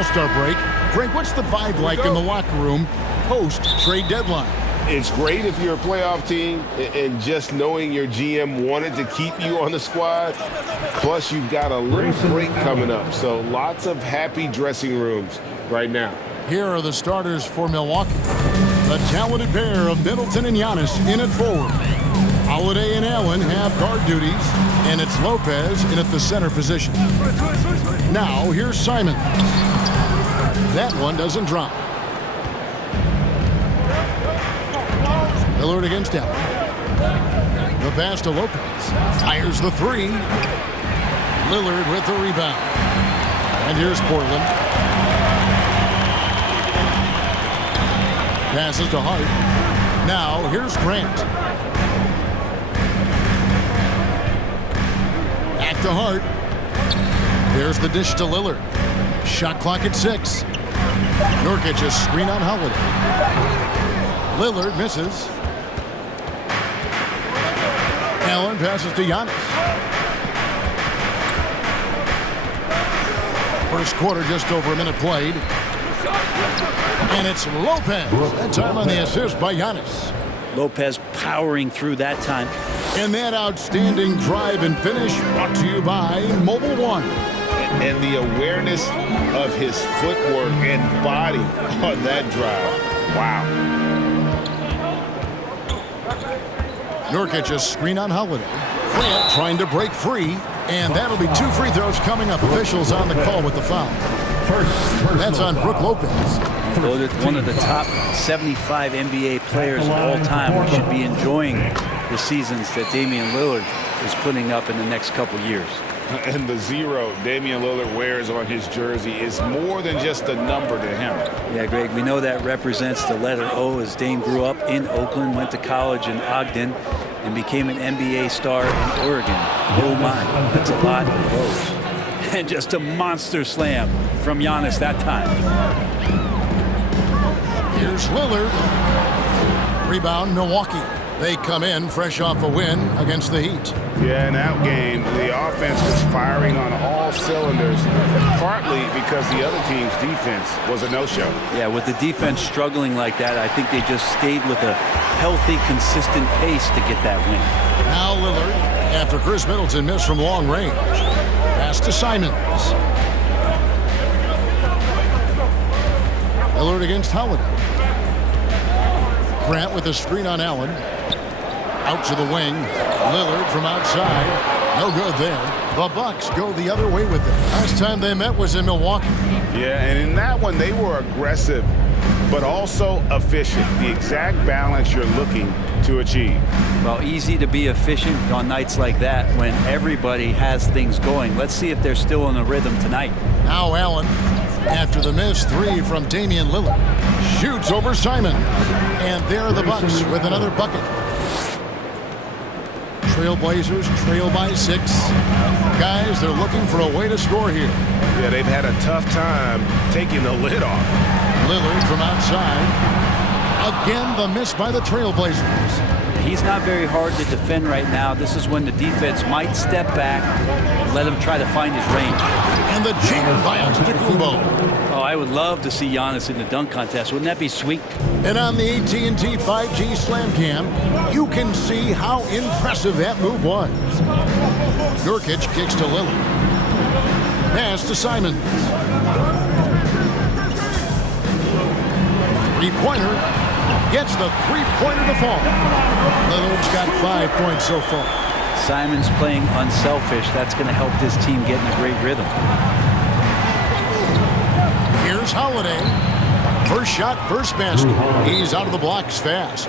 All-Star break. Greg, what's the vibe like in the locker room post-trade deadline? It's great if you're a playoff team and just knowing your GM wanted to keep you on the squad. Plus, you've got a little break coming up. So lots of happy dressing rooms right now. Here are the starters for Milwaukee. The talented pair of Middleton and Giannis in at forward. Holiday and Allen have guard duties, and it's Lopez in at the center position. Now, here's Simon. That one doesn't drop. Lillard against Allen. The pass to Lopez. Fires the three. Lillard with the rebound. And here's Portland. Passes to Hart. Now, here's Grant. Back to Hart. There's the dish to Lillard. Shot clock at 6. Nurkic a screen on Holiday. Lillard misses. Allen passes to Giannis. First quarter, just over a minute played. And it's Lopez. That time on the assist by Giannis. Lopez powering through that time. And that outstanding drive and finish brought to you by Mobile One. And the awareness of his footwork and body on that drive. Wow. Nurkic a screen on Holiday. Grant trying to break free. And that'll be 2 free throws coming up. Officials on the call with the foul. That's on Brook Lopez. Voted one of the top 75 NBA players of all time. We should be enjoying the seasons that Damian Lillard is putting up in the next couple years. And the 0 Damian Lillard wears on his jersey is more than just a number to him. Yeah, Greg, we know that represents the letter O, as Dame grew up in Oakland, went to college in Ogden, and became an NBA star in Oregon. Oh my, that's a lot of O's. And just a monster slam from Giannis that time. Here's Lillard. Rebound, Milwaukee. They come in fresh off a win against the Heat. Yeah, in that game, the offense was firing on all cylinders, partly because the other team's defense was a no-show. Yeah, with the defense struggling like that, I think they just stayed with a healthy, consistent pace to get that win. Now Lillard, after Chris Middleton missed from long range. Pass to Simons. Lillard against Holiday. Grant with a screen on Allen. Out to the wing. Lillard from outside. No good there. The Bucks go the other way with it. Last time they met was in Milwaukee. Yeah, and in that one, they were aggressive, but also efficient. The exact balance you're looking to achieve. Well, easy to be efficient on nights like that when everybody has things going. Let's see if they're still in a rhythm tonight. Now Allen, after the missed 3 from Damian Lillard, shoots over Simon. And there are the Bucks with another bucket. Trailblazers trail by 6. Guys, they're looking for a way to score here. Yeah, they've had a tough time taking the lid off. Lillard from outside. Again, the miss by the Trailblazers. He's not very hard to defend right now. This is when the defense might step back and let him try to find his range. And the jam by Antetokounmpo. Oh, I would love to see Giannis in the dunk contest. Wouldn't that be sweet? And on the AT&T 5G Slam Cam, you can see how impressive that move was. Nurkic kicks to Lillard. Pass to Simons. Three-pointer. Gets the three-pointer to fall. Lillard's got 5 points so far. Simon's playing unselfish. That's going to help this team get in a great rhythm. Here's Holiday. First shot, first basket. He's out of the blocks fast.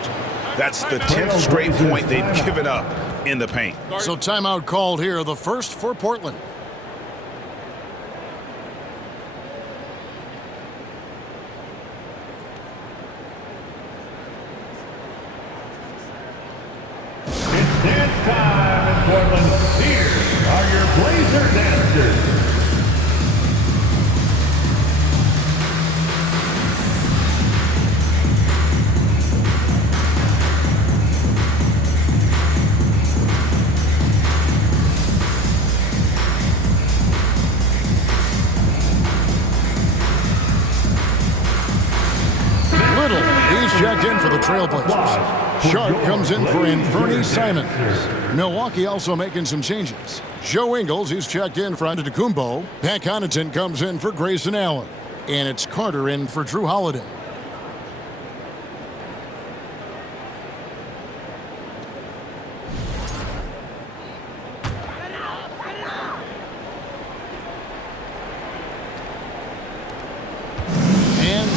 That's the 10th straight point they've given up in the paint. So timeout called here, the first for Portland. Dance time in Portland. Here are your Blazer dancers. checked in for the Trailblazers. Sharp comes in for Anthony Simons. Milwaukee also making some changes. Joe Ingles, he's checked in for Antetokounmpo. Pat Connaughton comes in for Grayson Allen. And it's Carter in for Drew Holiday.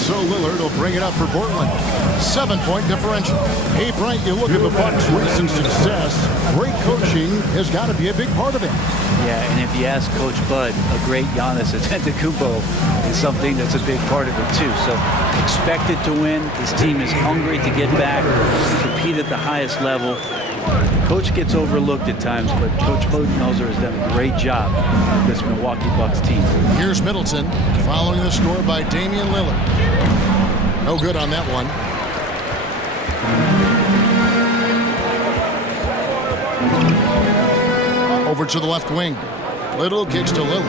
So Lillard will bring it up for Portland. 7-point differential. Hey, Bright, you look at the Bucks' recent success. Great coaching has got to be a big part of it. Yeah, and if you ask Coach Bud, a great Giannis Antetokounmpo is something that's a big part of it too. So expected to win. This team is hungry to get back, compete at the highest level. Coach gets overlooked at times, but Coach Budenholzer has done a great job with this Milwaukee Bucks team. Here's Middleton, following the score by Damian Lillard. No good on that one. Over to the left wing. Little kicks to Lillard.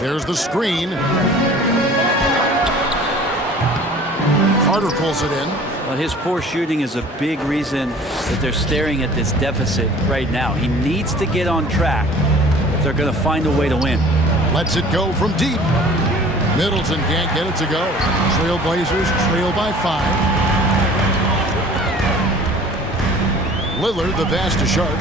There's the screen. Carter pulls it in. Well, his poor shooting is a big reason that they're staring at this deficit right now. He needs to get on track if they're going to find a way to win. Lets it go from deep. Middleton can't get it to go. Trailblazers trail by 5. Lillard, the pass to Sharp.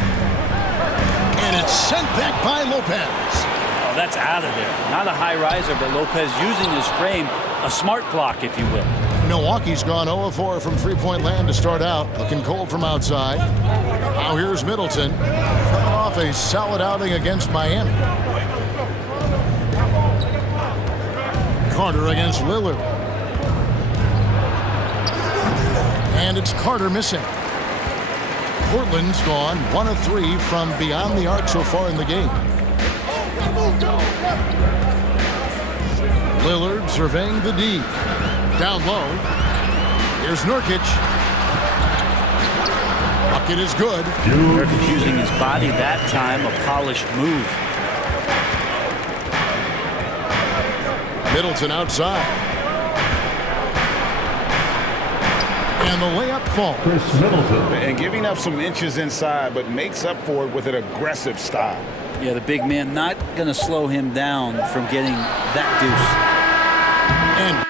And it's sent back by Lopez. Oh, that's out of there. Not a high riser, but Lopez using his frame, a smart block, if you will. Milwaukee's gone 0-4 from three-point land to start out. Looking cold from outside. Now here's Middleton. Coming off a solid outing against Miami. Carter against Lillard. And it's Carter missing. Portland's gone 1 of 3 from beyond the arc so far in the game. Lillard surveying the D. Down low. Here's Nurkic. Bucket is good. Nurkic using his body that time, a polished move. Middleton outside. And the layup falls. Chris Middleton. And giving up some inches inside, but makes up for it with an aggressive style. Yeah, the big man not going to slow him down from getting that deuce. And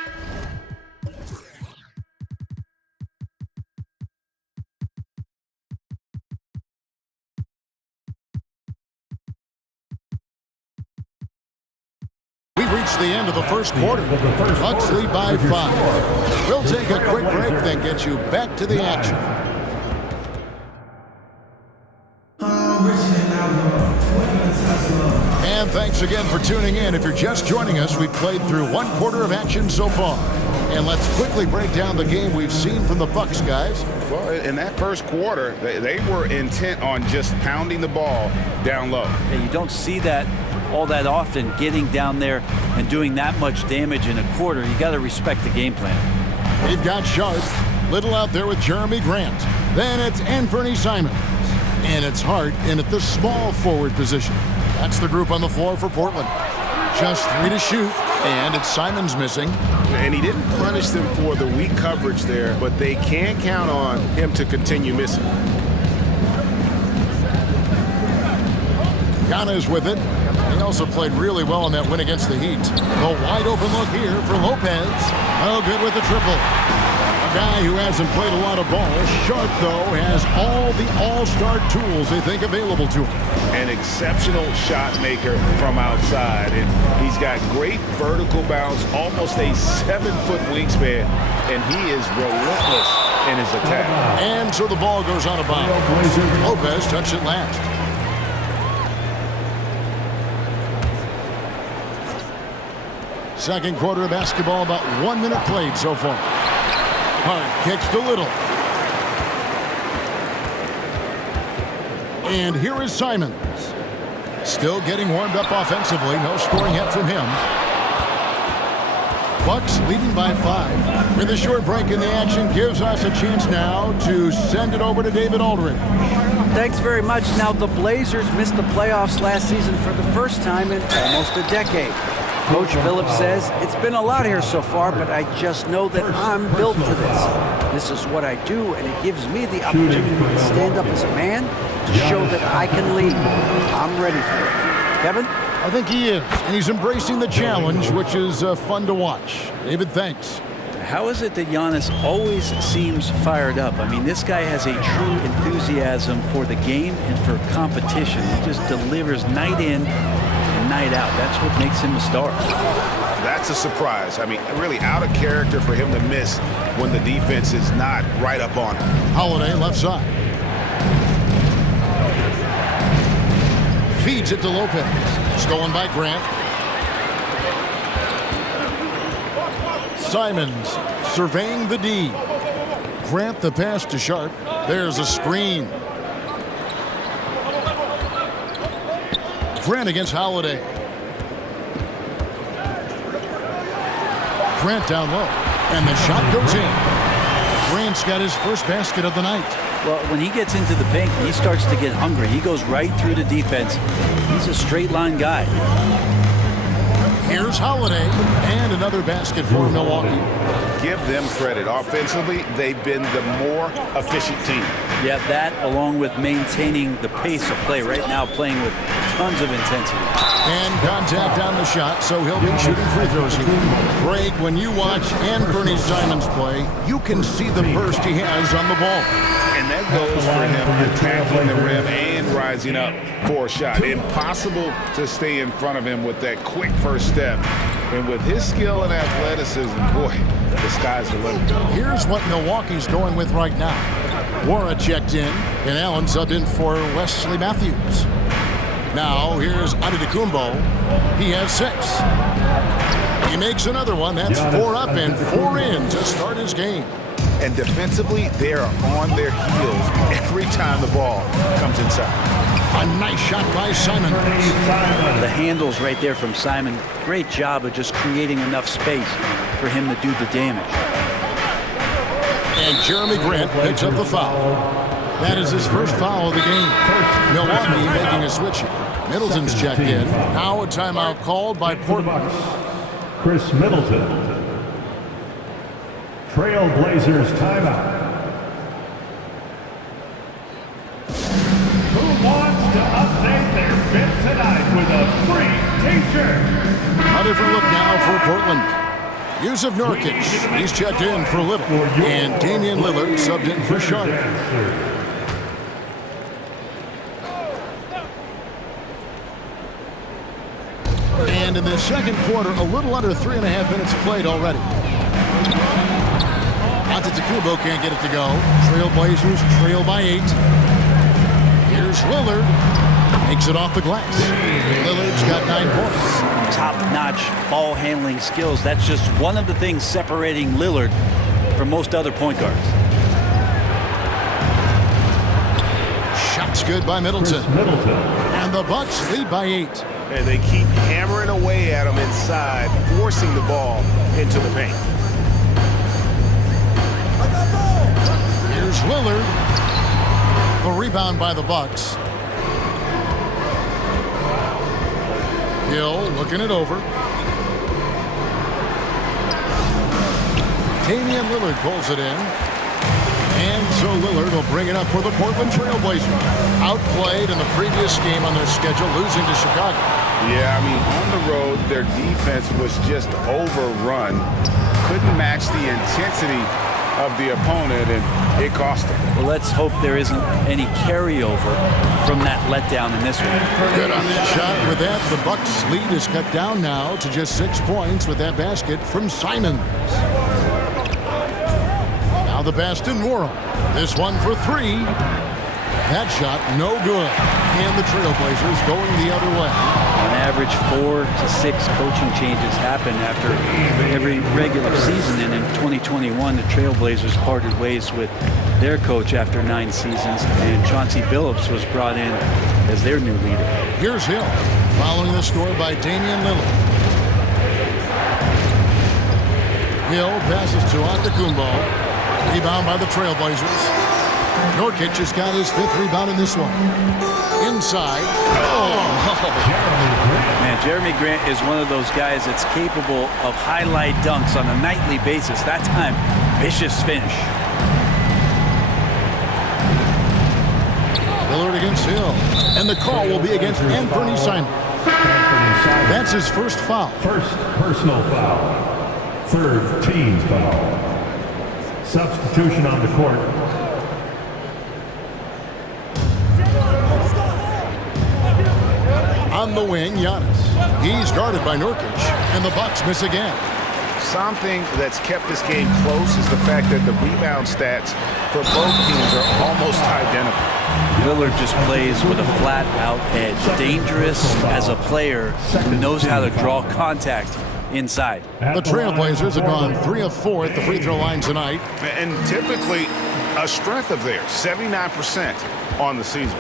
the end of the first quarter. Bucks lead by 5. We'll take a quick break, then get you back to the action. And thanks again for tuning in. If you're just joining us, we've played through 1 quarter of action so far. And let's quickly break down the game we've seen from the Bucks, guys. Well, in that first quarter, they were intent on just pounding the ball down low. Yeah, you don't see that all that often, getting down there and doing that much damage in a quarter. You got to respect the game plan. They've got Sharp. Little out there with Jeremy Grant. Then it's Anthony Simons. And it's Hart in at the small forward position. That's the group on the floor for Portland. Just 3 to shoot. And it's Simons missing. And he didn't punish them for the weak coverage there, but they can count on him to continue missing. Giannis with it. He also played really well in that win against the Heat. A wide open look here for Lopez. Oh, good with the triple. A guy who hasn't played a lot of ball. Sharp, though, has all the all-star tools they think available to him. An exceptional shot maker from outside. And he's got great vertical bounce, almost a 7-foot wingspan, and he is relentless in his attack. And so the ball goes out of bounds. Lopez touched it last. Second quarter of basketball, about 1 minute played so far. Hart kicks to Little. And here is Simons. Still getting warmed up offensively. No scoring yet from him. Bucks leading by 5. With a short break in the action, gives us a chance now to send it over to David Aldridge. Thanks very much. Now, the Blazers missed the playoffs last season for the first time in almost a decade. Coach Phillips says, it's been a lot here so far, but I just know that I'm built for this. This is what I do, and it gives me the opportunity to stand up as a man to show that I can lead. I'm ready for it. Kevin? I think he is, and he's embracing the challenge, which is fun to watch. David, thanks. How is it that Giannis always seems fired up? I mean, this guy has a true enthusiasm for the game and for competition. He just delivers night in and night out. That's what makes him a star. That's a surprise. I mean, really out of character for him to miss when the defense is not right up on him. Holiday left side. Feeds it to Lopez. Stolen by Grant. Simons surveying the D. Grant the pass to Sharp. There's a screen. Grant against Holiday. Grant down low. And the shot goes in. Grant's got his first basket of the night. Well, when he gets into the paint, he starts to get hungry. He goes right through the defense. He's a straight line guy. Here's Holiday, and another basket for Milwaukee. Give them credit. Offensively, they've been the more efficient team. Yeah, that along with maintaining the pace of play right now, playing with tons of intensity. And contact on the shot, so he'll be shooting free throws here. Greg, when you watch Anthony Simons play, you can see the burst he has on the ball. And that goes for him attacking the rim and rising up for a shot. Impossible to stay in front of him with that quick first step. And with his skill and athleticism, boy, the sky's the limit. Here's what Milwaukee's going with right now. Wara checked in, and Allen subbed in for Wesley Matthews. Now, here's Antetokounmpo. He has 6. He makes another one. That's 4 up and 4 in to start his game. And defensively, they are on their heels every time the ball comes inside. A nice shot by Simon. The handles right there from Simon. Great job of just creating enough space for him to do the damage. And Jeremy Grant picks up the foul. That is his first foul of the game. Milwaukee making a switch here. Middleton's checked in. Now a timeout called by Portland. Chris Middleton. Trailblazers timeout. Who wants to update their fit tonight with a free t-shirt? A different look now for Portland. Yusuf Nurkic, he's checked in for Little. And Damian Lillard subbed in for Sharp. And in the second quarter, a little under 3.5 minutes played already. Antetokounmpo can't get it to go. Trailblazers trail by 8. Here's Lillard. Makes it off the glass. Lillard's got 9 points. Top-notch ball handling skills. That's just one of the things separating Lillard from most other point guards. Shots good by Middleton. And the Bucks lead by 8. And they keep hammering away at him inside, forcing the ball into the paint. Here's Lillard. The rebound by the Bucks. Hill looking it over. Damian Lillard pulls it in. And so Lillard will bring it up for the Portland Trailblazers. Outplayed in the previous game on their schedule, losing to Chicago. Yeah, I mean, on the road, their defense was just overrun. Couldn't match the intensity of the opponent, and it cost them. Well, let's hope there isn't any carryover from that letdown in this one. Good on that shot. With that, the Bucks' lead is cut down now to just 6 points with that basket from Simons. Now the pass to Nora. This one for 3. That shot no good. And the Trailblazers going the other way. On average, 4 to 6 coaching changes happen after every regular season. And in 2021, the Trailblazers parted ways with their coach after 9 seasons. And Chauncey Billups was brought in as their new leader. Here's Hill, following the score by Damian Lillard. Hill passes to Antetokounmpo. Rebound by the Trailblazers. Nurkic has got his 5th rebound in this one. Inside. Man, Jeremy Grant is one of those guys that's capable of highlight dunks on a nightly basis. That time, vicious finish. Lillard against Hill. And the call will be against Anthony Simon. That's his first foul. First personal foul. 3rd team foul. Substitution on the court. On the wing, Giannis. He's guarded by Nurkic, and the Bucks miss again. Something that's kept this game close is the fact that the rebound stats for both teams are almost identical. Lillard just plays with a flat-out edge. Dangerous as a player who knows how to draw contact inside. The Trailblazers have gone 3 of 4 at the free throw line tonight. And typically a strength of theirs, 79% on the season.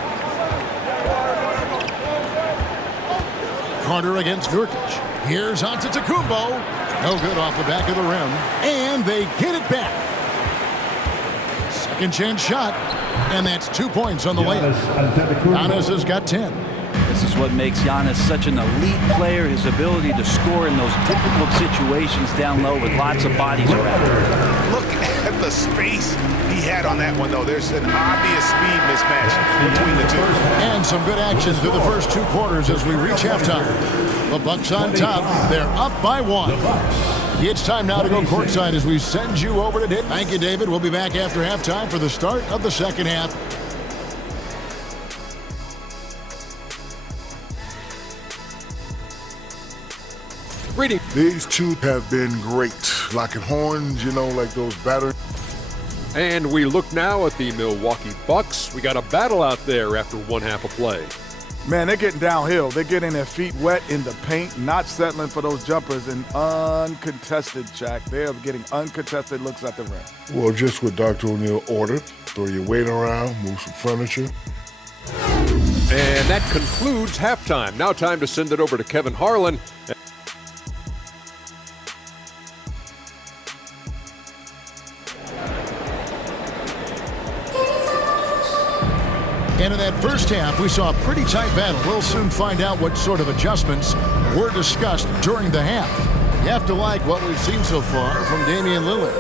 Carter against Nurkic. Here's Antetokounmpo. No good off the back of the rim. And they get it back. Second chance shot. And that's 2 points on the layup. Giannis has got 10. This is what makes Giannis such an elite player, his ability to score in those difficult situations down low with lots of bodies around him. Look at the space he had on that one, though. There's an obvious speed mismatch between the two. And some good action through the first 2 quarters as we reach halftime. The Bucks on top. They're up by 1. It's time now to go courtside as we send you over to David. Thank you, David. We'll be back after halftime for the start of the second half. Reading. These two have been great. Locking horns, you know, like those batteries. And we look now at the Milwaukee Bucks. We got a battle out there after 1 half of play. Man, they're getting downhill. They're getting their feet wet in the paint, not settling for those jumpers, and uncontested, Jack. They're getting uncontested looks at the rim. Well, just what Dr. O'Neil ordered. Throw your weight around, move some furniture. And that concludes halftime. Now time to send it over to Kevin Harlan. And in that first half, we saw a pretty tight battle. We'll soon find out what sort of adjustments were discussed during the half. You have to like what we've seen so far from Damian Lillard.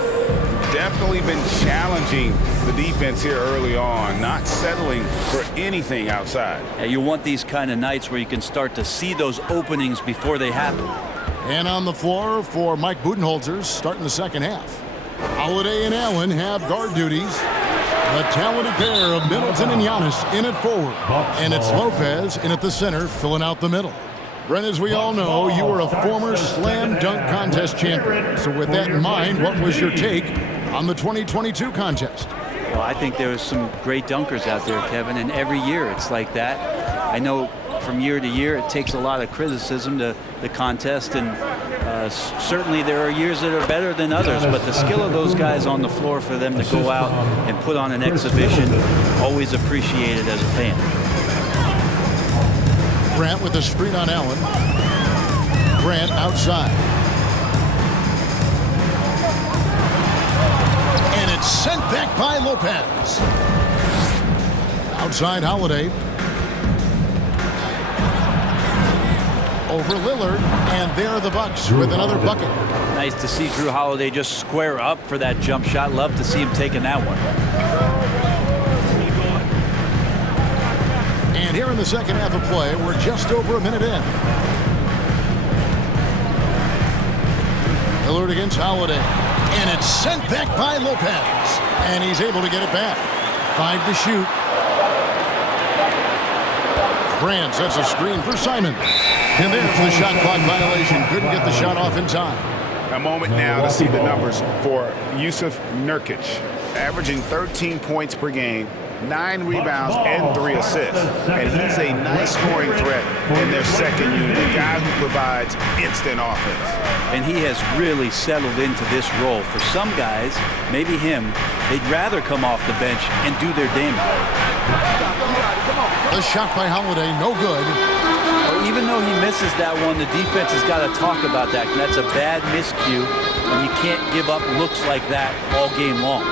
Definitely been challenging the defense here early on, not settling for anything outside. Yeah, you want these kind of nights where you can start to see those openings before they happen. And on the floor for Mike Budenholzer, starting the second half. Holiday and Allen have guard duties. The talented pair of Middleton and Giannis in at forward. And it's Lopez in at the center, filling out the middle. Brent, as we all know, you were a former slam dunk contest champion. So with that in mind, what was your take on the 2022 contest? Well, I think there was some great dunkers out there, Kevin, and every year it's like that. I know from year to year it takes a lot of criticism to the contest, and certainly there are years that are better than others, but the skill of those guys on the floor for them to go out and put on an exhibition, always appreciated as a fan. Grant with the screen on Allen. Grant outside. And it's sent back by Lopez. Outside Holiday. Over Lillard, and there are the Bucks with another bucket. Nice to see Drew Holiday just square up for that jump shot. Love to see him taking that one. And here in the second half of play, we're just over a minute in. Lillard against Holiday, and it's sent back by Lopez, and he's able to get it back. 5 to shoot. Grant sets a screen for Simon. And there's the shot clock violation. Couldn't get the shot off in time. A moment now to see the numbers for Jusuf Nurkic, averaging 13 points per game, 9 rebounds, and 3 assists. And he's a nice scoring threat in their second unit, a guy who provides instant offense. And he has really settled into this role. For some guys, maybe him, they'd rather come off the bench and do their damage. The shot by Holiday, no good. Even though he misses that one, the defense has got to talk about that. And that's a bad miscue, and you can't give up looks like that all game long.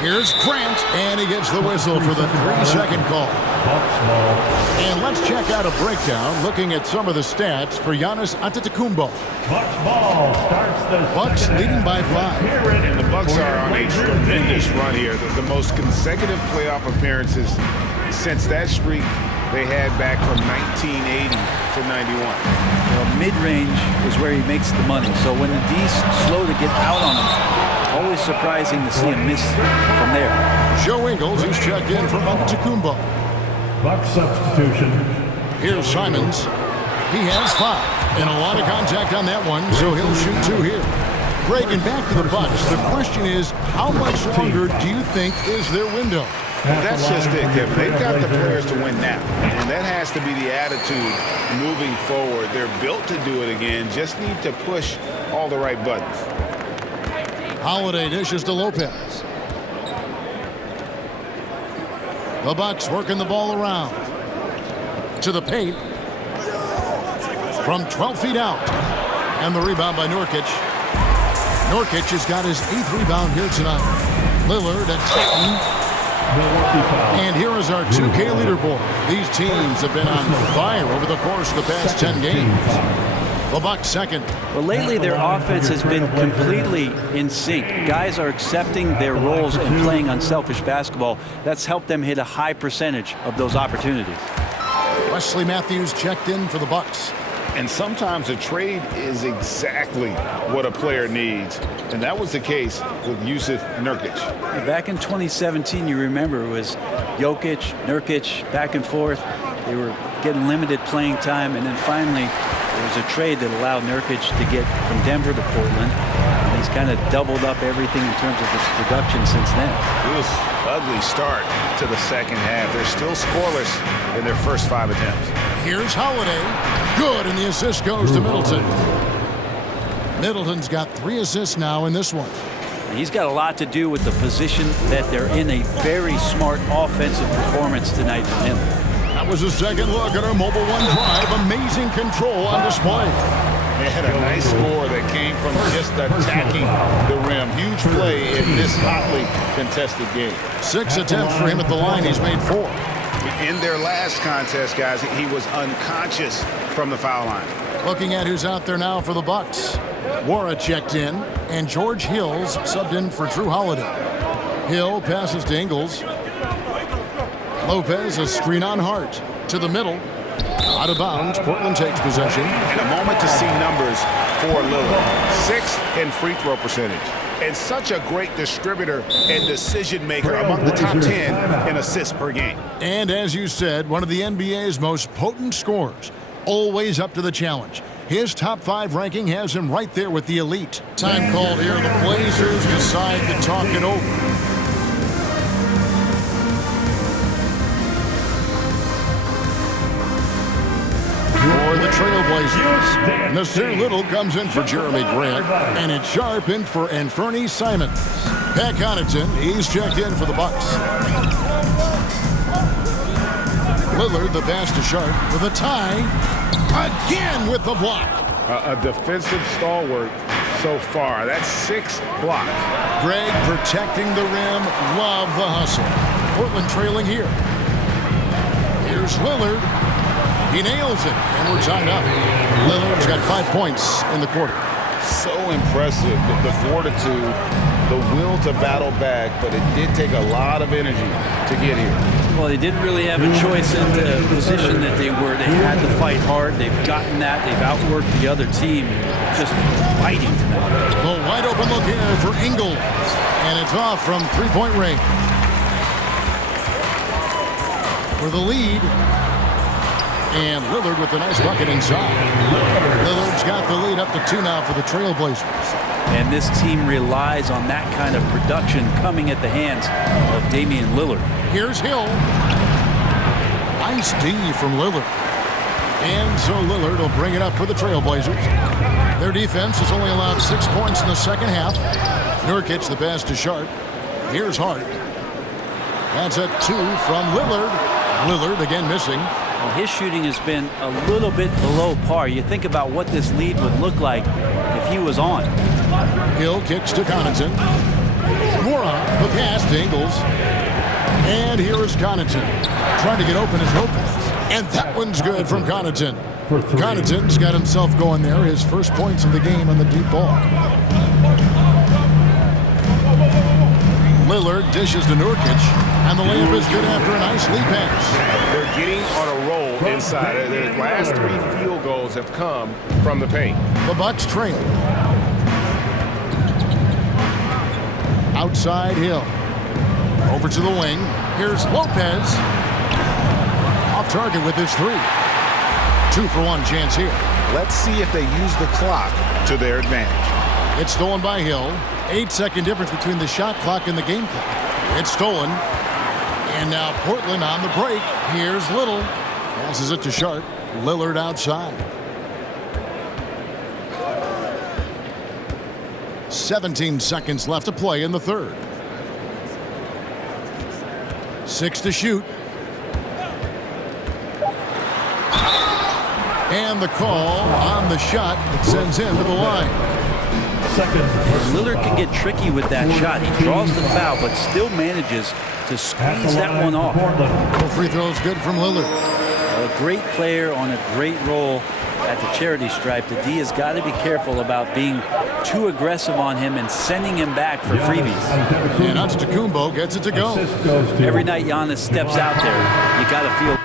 Here's Grant, and he gets the whistle for the 3-second call. Bucks ball. And let's check out a breakdown looking at some of the stats for Giannis Antetokounmpo. Bucks ball starts the Bucks second leading by half. 5. And the Bucks are on a tremendous run here. The most consecutive playoff appearances since that streak they had back from 1980 to 91. Well, mid-range is where he makes the money. So when the D's slow to get out on him, always surprising to see him miss from there. Joe Ingles is checked in for Antetokounmpo. Bucks substitution. Here's Simons. He has 5. And a lot of contact on that one, so he'll shoot 2 here. Greg, and back to the Bucks. The question is, how much longer do you think is their window? That's just it, Kevin. They've got the players to win now, and that has to be the attitude moving forward. They're built to do it again, just need to push all the right buttons. Holiday dishes to Lopez. The Bucks working the ball around. To the paint. From 12 feet out. And the rebound by Nurkic. Nurkic has got his 8th rebound here tonight. Lillard at 10. And here is our 2K leaderboard. These teams have been on fire over the course of the past 10 games. The Bucks second. Well, lately their offense has been completely in sync. Guys are accepting their roles and playing unselfish basketball. That's helped them hit a high percentage of those opportunities. Wesley Matthews checked in for the Bucks. And sometimes a trade is exactly what a player needs. And that was the case with Jusuf Nurkic. Back in 2017, you remember, it was Jokic, Nurkic, back and forth. They were getting limited playing time. And then finally, there was a trade that allowed Nurkic to get from Denver to Portland. And he's kind of doubled up everything in terms of his production since then. It was an ugly start to the second half. They're still scoreless in their first 5 attempts. Here's Holiday. Good, and the assist goes to Middleton. Middleton's got 3 assists now in this one. He's got a lot to do with the position that they're in. A very smart offensive performance tonight from him. That was a second look at our Mobile One drive. Amazing control on display. They had a nice score that came from just attacking the rim. Huge play in this hotly contested game. 6 attempts for him at the line. He's made 4. In their last contest, guys, he was unconscious from the foul line. Looking at who's out there now for the Bucks. Wara checked in, and George Hill's subbed in for Drew Holiday. Hill passes to Ingles. Lopez, a screen on Hart. To the middle. Out of bounds. Portland takes possession. And a moment to see numbers for Lillard. 6th in free throw percentage. And such a great distributor and decision maker among the top 10 in assists per game. And as you said, one of the NBA's most potent scorers. Always up to the challenge. His top 5 ranking has him right there with the elite. Time called here. The Blazers decide to talk it over. For the Trailblazers, Nasir Little comes in for Jeremy Grant, and it's Sharp in for Anthony Simons. Pat Connaughton, he's checked in for the Bucks. Lillard, the pass to Sharp with a tie. Again with the block. A defensive stalwart so far. That's 6 blocks. Greg protecting the rim. Love the hustle. Portland trailing here. Here's Lillard. He nails it, and we're tied up. Lillard's got 5 points in the quarter. So impressive, the fortitude, the will to battle back, but it did take a lot of energy to get here. Well, they didn't really have a choice in the position that they were. They had to fight hard. They've gotten that. They've outworked the other team, just fighting tonight. The wide open look here for Ingles, and it's off from 3-point range. For the lead. And Lillard with a nice bucket inside. Lillard's got the lead up to 2 now for the Trailblazers. And this team relies on that kind of production coming at the hands of Damian Lillard. Here's Hill. Nice D from Lillard. And so Lillard will bring it up for the Trailblazers. Their defense has only allowed 6 points in the second half. Nurkic the pass to Sharp. Here's Hart. That's a 2 from Lillard. Lillard again missing. Well, his shooting has been a little bit below par. You think about what this lead would look like if he was on. Hill kicks to Connaughton. Mora, the pass to Ingles. And here is Connaughton. Trying to get open as Lopez. And that one's good from Connaughton. Connaughton's got himself going there. His first points of the game on the deep ball. Lillard dishes to Nurkic. And the layup is good after a nice lead pass. They're getting on a roll inside. Their last 3 field goals have come from the paint. The Bucks trail. Outside Hill. Over to the wing. Here's Lopez. Off target with his 3. 2-for-1 chance here. Let's see if they use the clock to their advantage. It's stolen by Hill. 8-second difference between the shot clock and the game clock. It's stolen. And now Portland on the break. Here's Little. Passes it to Sharp. Lillard outside. 17 seconds left to play in the third. 6 to shoot. And the call on the shot that sends him to the line. Lillard can get tricky with that shot. He draws the foul, but still manages to squeeze that one off. Both free throws good from Lillard. A great player on a great role at the charity stripe. The D has got to be careful about being too aggressive on him and sending him back for freebies. And Antetokounmpo gets it to go. Every night Giannis steps out there, you got to feel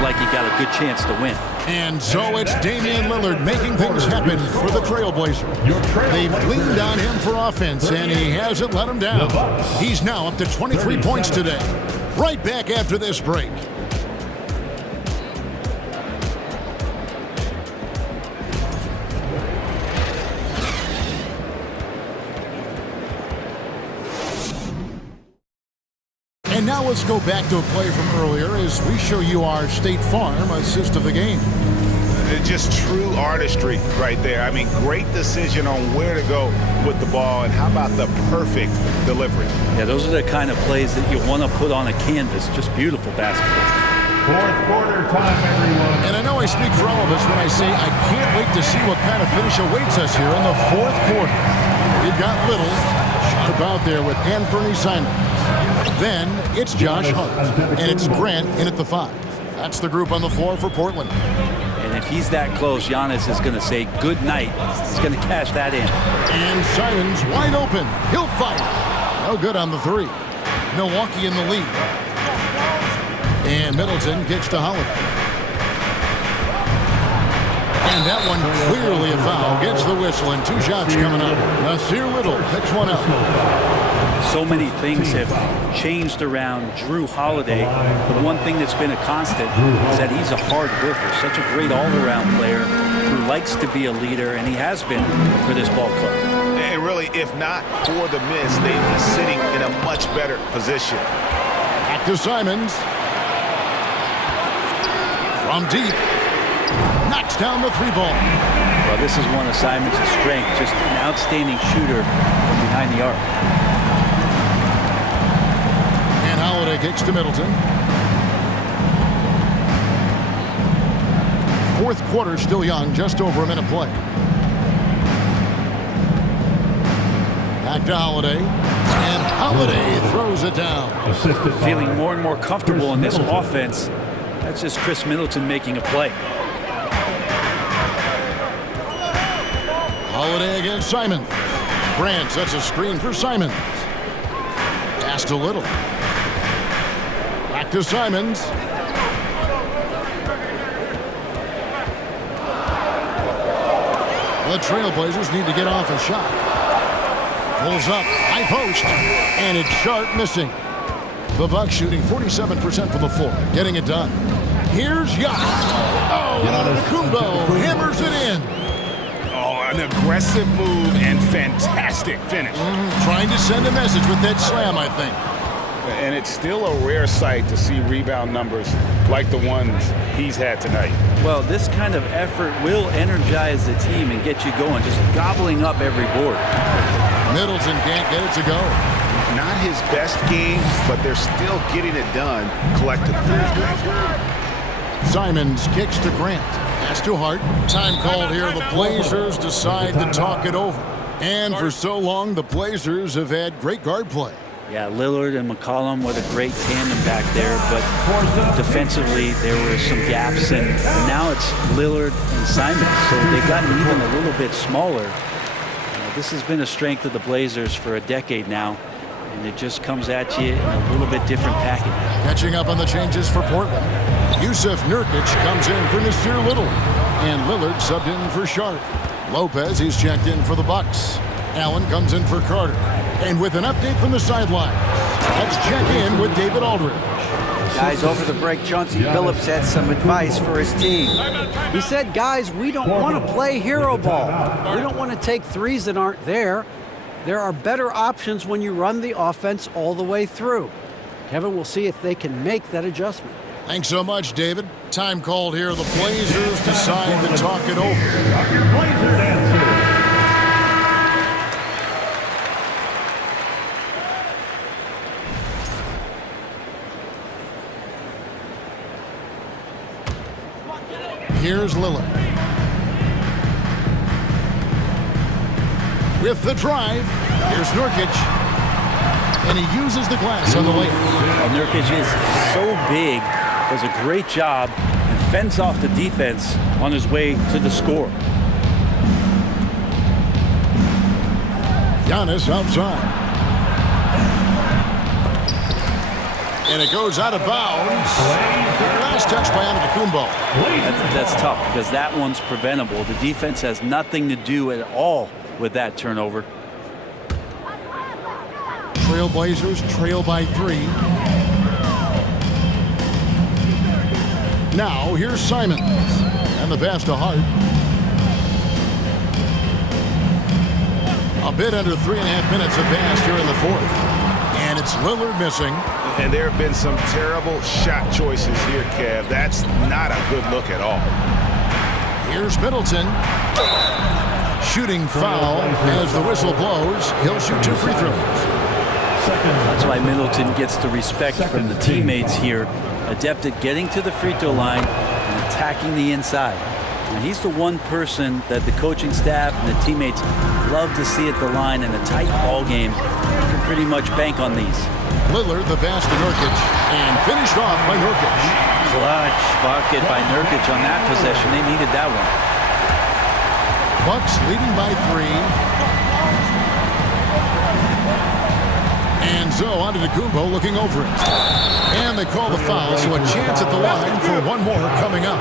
like you got a good chance to win. And so it's Damian Lillard making things happen for the Trailblazers. They've leaned on him for offense, and he hasn't let them down. He's now up to 23 points today. Right back after this break. And now let's go back to a play from earlier as we show you our State Farm assist of the game. Just true artistry right there. I mean, great decision on where to go with the ball, and how about the perfect delivery? Yeah, those are the kind of plays that you want to put on a canvas. Just beautiful basketball. Fourth quarter time, everyone. And I know I speak for all of us when I say I can't wait to see what kind of finish awaits us here in the fourth quarter. We've got Little sharp out there with Anthony Simons. Then it's Josh Hart, and it's Grant in at the 5. That's the group on the floor for Portland. And if he's that close, Giannis is going to say good night. He's going to cash that in. And Simons wide open. He'll fire. No good on the 3. Milwaukee in the lead. And Middleton kicks to Holiday. And that one clearly a foul. Gets the whistle, and 2 shots coming up. Nasir Little picks one up. So many things have changed around Drew Holiday, but the one thing that's been a constant is that he's a hard worker, such a great all-around player who likes to be a leader, and he has been for this ball club. And really, if not for the miss, they'd be sitting in a much better position. Back to Simons. From deep. Knocks down the 3 ball. Well, this is one of Simons' strengths, just an outstanding shooter from behind the arc. And Holiday kicks to Middleton. Fourth quarter still young, just over a minute play. Back to Holiday. And Holiday throws it down. Feeling more and more comfortable in this offense. That's just Chris Middleton making a play. Holiday against Simons. Grant sets a screen for Simons. Pass to Little. Back to Simons. The Trailblazers need to get off a shot. Pulls up, high post, and it's Sharp missing. The Bucks shooting 47% from the floor, getting it done. Here's Giannis. Oh, Antetokounmpo hammers it in. An aggressive move and fantastic finish. Trying to send a message with that slam, I think. And it's still a rare sight to see rebound numbers like the ones he's had tonight. Well, this kind of effort will energize the team and get you going, just gobbling up every board. Middleton can't get it to go. Not his best game, but they're still getting it done collectively. Simons kicks to Grant. Pass to Hart. Time called here. The Blazers decide to talk it over. And for so long, the Blazers have had great guard play. Yeah, Lillard and McCollum, what a great tandem back there, but defensively there were some gaps, and now it's Lillard and Simons, so they've gotten even a little bit smaller. This has been a strength of the Blazers for a decade now, and it just comes at you in a little bit different package. Catching up on the changes for Portland. Yusuf Nurkic comes in for Nasir Little, and Lillard subbed in for Sharp. Lopez, he's checked in for the Bucks. Allen comes in for Carter. And with an update from the sideline, let's check in with David Aldridge. Guys, over the break, Chauncey Billups had some advice for his team. He said, guys, we don't want to play hero ball. We don't want to take threes that aren't there. There are better options when you run the offense all the way through. Kevin, we'll see if they can make that adjustment. Thanks so much, David. Time called here. The Blazers decide to talk it over. Your Blazers answer. Here's Lillard. With the drive, here's Nurkic. And he uses the glass on the lane. Nurkic is so big, does a great job, and fends off the defense on his way to the score. Giannis outside. And it goes out of bounds. Last touch by Antetokounmpo. That's tough because that one's preventable. The defense has nothing to do at all with that turnover. Trailblazers trail by 3. Now here's Simons. And the pass to Hart. A bit under 3.5 minutes have passed here in the fourth. And it's Lillard missing. And there have been some terrible shot choices here, Kev. That's not a good look at all. Here's Middleton. Shooting foul as the whistle blows. He'll shoot 2 free throws. That's why Middleton gets the respect from the teammates here. Adept at getting to the free throw line and attacking the inside. And he's the one person that the coaching staff and the teammates love to see at the line in a tight ball game. You can pretty much bank on these. Lillard, the pass to Nurkic, and finished off by Nurkic. Clutch bucket by Nurkic on that possession. They needed that one. Bucks leading by 3. And so Antetokounmpo looking over it. And they call the foul, so a chance at the line for one more coming up.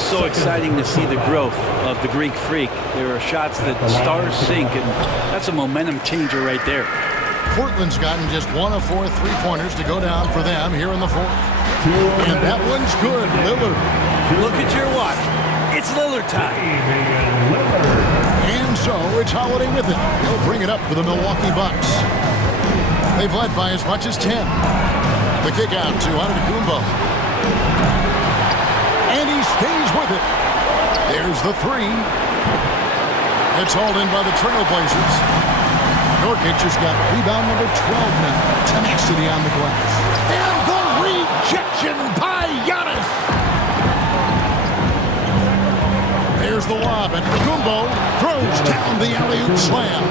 So exciting to see the growth of the Greek Freak. There are shots that stars sink, and that's a momentum changer right there. Portland's gotten just 1 of 4 3-pointers to go down for them here in the fourth. And that one's good, Lillard. Look at your watch. It's Lillard time. And so it's Holiday with it. He'll bring it up for the Milwaukee Bucks. They've led by as much as 10. The kick out to Antetokounmpo. And he stays with it. There's the 3. It's hauled in by the Trailblazers. Nurkic has got rebound number 12 now. Tenacity on the glass. And the rejection by Giannis. There's the lob, and Kumbo throws down the alley-oop slam.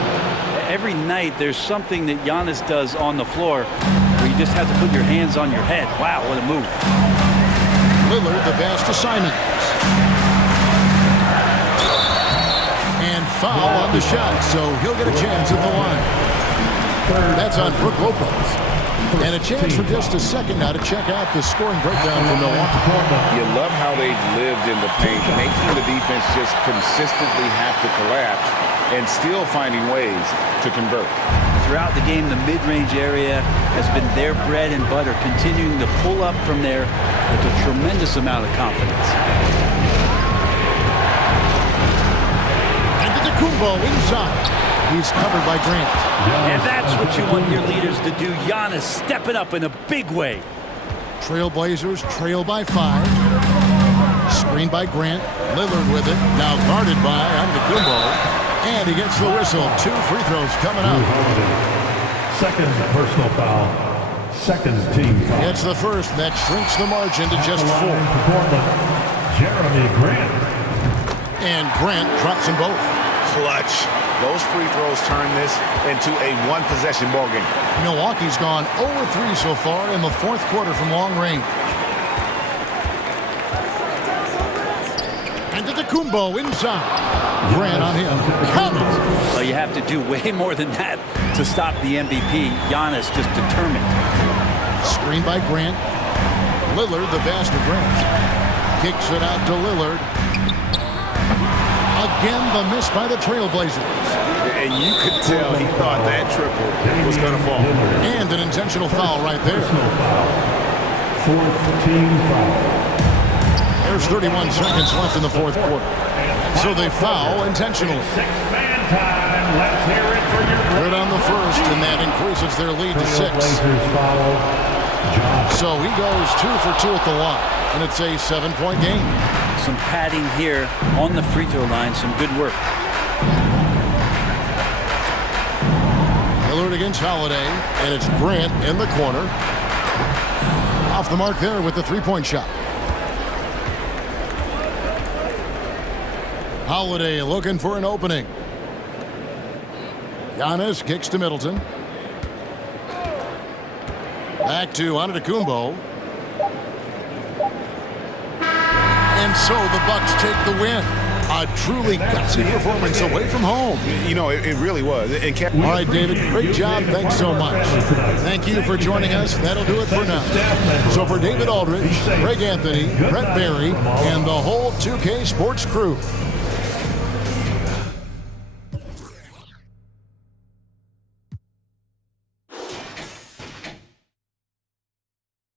Every night there's something that Giannis does on the floor where you just have to put your hands on your head. Wow, what a move. Lillard, the pass to Simons. And foul on the shot, so he'll get a chance at the line. That's on Brook Lopez. And a chance for just a second now to check out the scoring breakdown for Milwaukee. You love how they've lived in the paint, making the defense just consistently have to collapse and still finding ways to convert. Throughout the game, the mid-range area has been their bread and butter, continuing to pull up from there with a tremendous amount of confidence. Antetokounmpo inside. He's covered by Grant. And that's what you want your leaders to do. Giannis stepping up in a big way. Trailblazers trail by 5. Screen by Grant. Lillard with it. Now guarded by Antetokounmpo. And he gets the whistle. 2 free throws coming up. Second personal foul. Second team foul. Gets the first, and that shrinks the margin to just 4. Jeremy Grant. And Grant drops them both. Clutch. Those free throws turn this into a one-possession ball game. Milwaukee's gone 0-3 so far in the fourth quarter from long range. And Antetokounmpo inside. Grant on him. Count it. Well, you have to do way more than that to stop the MVP. Giannis just determined. Screen by Grant. Lillard, the faster Grant. Kicks it out to Lillard. Again, the miss by the Trailblazers. And you could tell he thought that triple was going to fall. And an intentional foul right there. Fourth team foul. There's 31 seconds left in the fourth quarter. So they foul intentionally. Six-man time. Let's hear it for your Good on the first, and that increases their lead to 6. Trailblazers foul. So he goes 2 for 2 at the line, and it's a 7-point game. Some padding here on the free throw line. Some good work. Lillard against Holiday, and it's Grant in the corner. Off the mark there with the three-point shot. Holiday looking for an opening. Giannis kicks to Middleton. Back to Antetokounmpo. And so the Bucks take the win. A truly gutsy performance away from home. You know, it really was. All right, David, great job. Thanks so much. Thank you for joining us. That'll do it for now. So for David Aldridge, Greg Anthony, Brett Barry, and the whole 2K Sports crew,